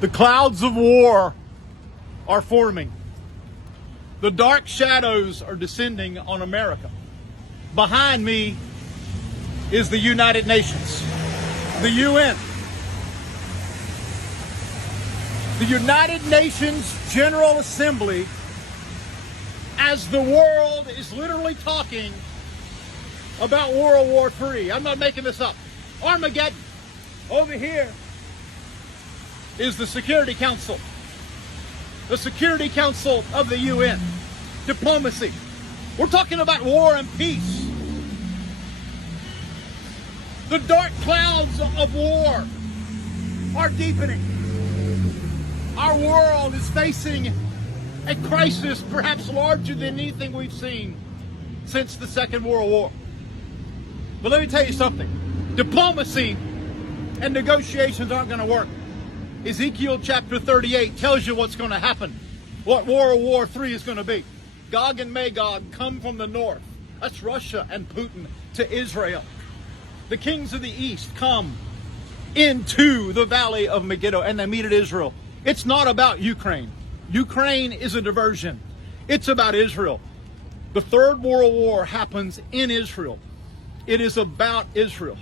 The clouds of war are forming. The dark shadows are descending on America. Behind me is the United Nations, the UN. The United Nations General Assembly, as the world is literally talking about World War III. I'm not making this up. Armageddon. Over here is the Security Council. The Security Council of the UN. Diplomacy. We're talking about war and peace. The dark clouds of war are deepening. Our world is facing a crisis perhaps larger than anything we've seen since the Second World War. But let me tell you something. Diplomacy and negotiations aren't going to work. Ezekiel chapter 38 tells you what's going to happen, what World War III is going to be. Gog and Magog come from the north. That's Russia and Putin to Israel. The kings of the east come into the valley of Megiddo and they meet at Israel. It's not about Ukraine. Ukraine is a diversion. It's about Israel. The Third World War happens in Israel. It is about Israel.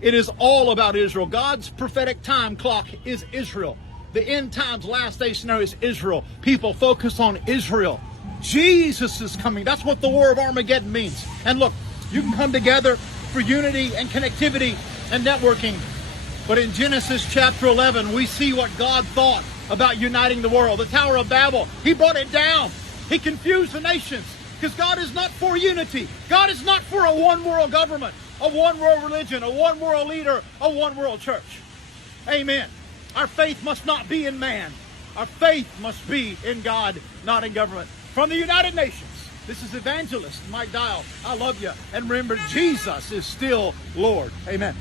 It is all about Israel. God's prophetic time clock is Israel. The end times, last day scenario is Israel. People focus on Israel. Jesus is coming. That's what the War of Armageddon means. And look, you can come together for unity and connectivity and networking. But in Genesis chapter 11, we see what God thought about uniting the world. The Tower of Babel, He brought it down. He confused the nations because God is not for unity. God is not for a one world government, a one world religion, a one world leader, a one world church. Amen. Our faith must not be in man. Our faith must be in God, not in government. From the United Nations, this is Evangelist Mike Dial. I love you. And remember, Jesus is still Lord. Amen.